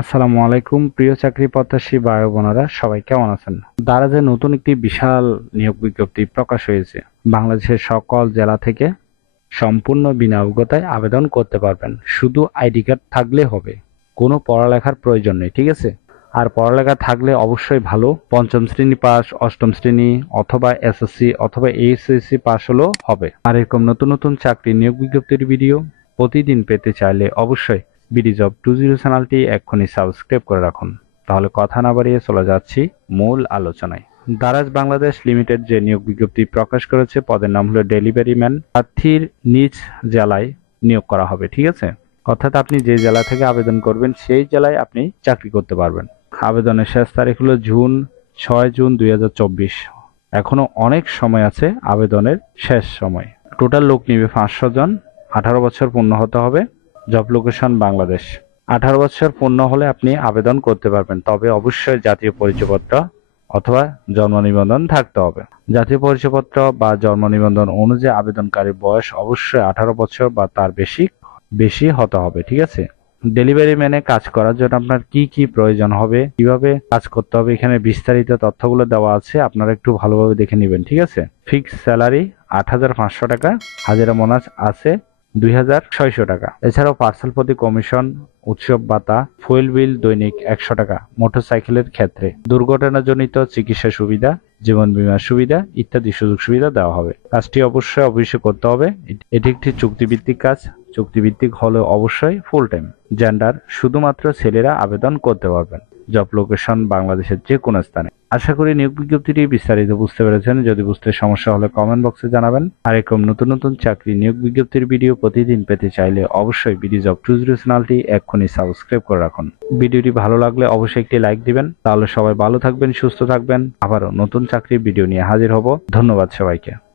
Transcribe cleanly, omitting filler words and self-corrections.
আসসালামু আলাইকুম প্রিয় চাকরি প্রত্যাশী ভাই ও বোনেরা, সবাই কেমন আছেন? দারাজে নতুন একটি বিশাল নিয়োগ বিজ্ঞপ্তি প্রকাশ হয়েছে। বাংলাদেশের সকল জেলা থেকে সম্পূর্ণ বিনা অভিজ্ঞতায় আবেদন করতে পারবেন। শুধু আইডি কার্ড থাকলে হবে, কোনো পড়ালেখার প্রয়োজন নেই, ঠিক আছে? আর পড়ালেখা থাকলে অবশ্যই ভালো, পঞ্চম শ্রেণী পাস, অষ্টম শ্রেণী অথবা এসএসসি অথবা এইচএসসি পাস হলেও হবে। আর এরকম নতুন নতুন চাকরি নিয়োগ বিজ্ঞপ্তির ভিডিও প্রতিদিন পেতে চাইলে অবশ্যই বিডি জব 20 চ্যানেলটি এক্ষুনি সাবস্ক্রাইব করে রাখুন। তাহলে কথা না বাড়িয়ে চলে যাচ্ছি মূল আলোচনায়। দারাজ বাংলাদেশ লিমিটেড যে নিয়োগ বিজ্ঞপ্তি প্রকাশ করেছে, পদের নাম হলো ডেলিভারি ম্যান। প্রার্থীর নিজ জেলায় নিয়োগ করা হবে, ঠিক আছে? অর্থাৎ আপনি যে জেলা থেকে আবেদন করবেন সেই জেলায় আপনি চাকরি করতে পারবেন। আবেদনের শেষ তারিখ হলো 6 জুন 2024। এখনো অনেক সময় আছে আবেদনের শেষ সময়। টোটাল লোক নিবে 500 জন। 18 বছর পূর্ণ হতে হবে। Job location Bangladesh. 18 বছর পূর্ণ হলে আপনি আবেদন করতে পারবেন, তবে অবশ্যই জাতীয় পরিচয়পত্র অথবা জন্ম নিবন্ধন থাকতে হবে। জাতীয় পরিচয়পত্র বা জন্ম নিবন্ধন অনুযায়ী আবেদনকারীর বয়স অবশ্যই 18 বছর বা তার বেশি বেশি হতে হবে, ঠিক আছে? ডেলিভারি ম্যানে কাজ করার জন্য আপনার কি কি প্রয়োজন হবে, কিভাবে কাজ করতে হবে, এখানে বিস্তারিত তথ্যগুলো দেওয়া আছে, আপনারা একটু ভালোভাবে দেখে নেবেন, ঠিক আছে? ফিক্স স্যালারি 8,500 টাকা, হাজিরা বোনাস আছে 2,600 টাকা। এছাড়াও পার্সেল প্রতি কমিশন, উৎসব ভাতা, ফুয়েল বিল দৈনিক 100 টাকা, মোটরসাইকেলের ক্ষেত্রে দুর্ঘটনাজনিত চিকিৎসা সুবিধা, জীবন বীমার সুবিধা ইত্যাদি সুযোগ সুবিধা দেওয়া হবে। কাজটি অবশ্যই অবশ্যই করতে হবে। এটি একটি চুক্তিভিত্তিক কাজ। চুক্তিভিত্তিক হলেও অবশ্যই ফুল টাইম। জেন্ডার শুধুমাত্র ছেলেরা আবেদন করতে পারবেন। জব লোকেশন বাংলাদেশের যে কোনো স্থানে। আশা করি নিয়োগ বিজ্ঞপ্তিটি বিস্তারিত বুঝতে পেরেছেন। যদি বুঝতে সমস্যা হলে কমেন্ট বক্সে জানাবেন। আর এরকম নতুন নতুন চাকরি নিয়োগ বিজ্ঞপ্তির ভিডিও প্রতিদিন পেতে চাইলে অবশ্যই বিডি জব 20 চ্যানেলটি এক্ষুনি সাবস্ক্রাইব করে রাখুন। ভিডিওটি ভালো লাগলে অবশ্যই একটি লাইক দিবেন। তাহলে সবাই ভালো থাকবেন, সুস্থ থাকবেন। আবারও নতুন চাকরির ভিডিও নিয়ে হাজির হব। ধন্যবাদ সবাইকে।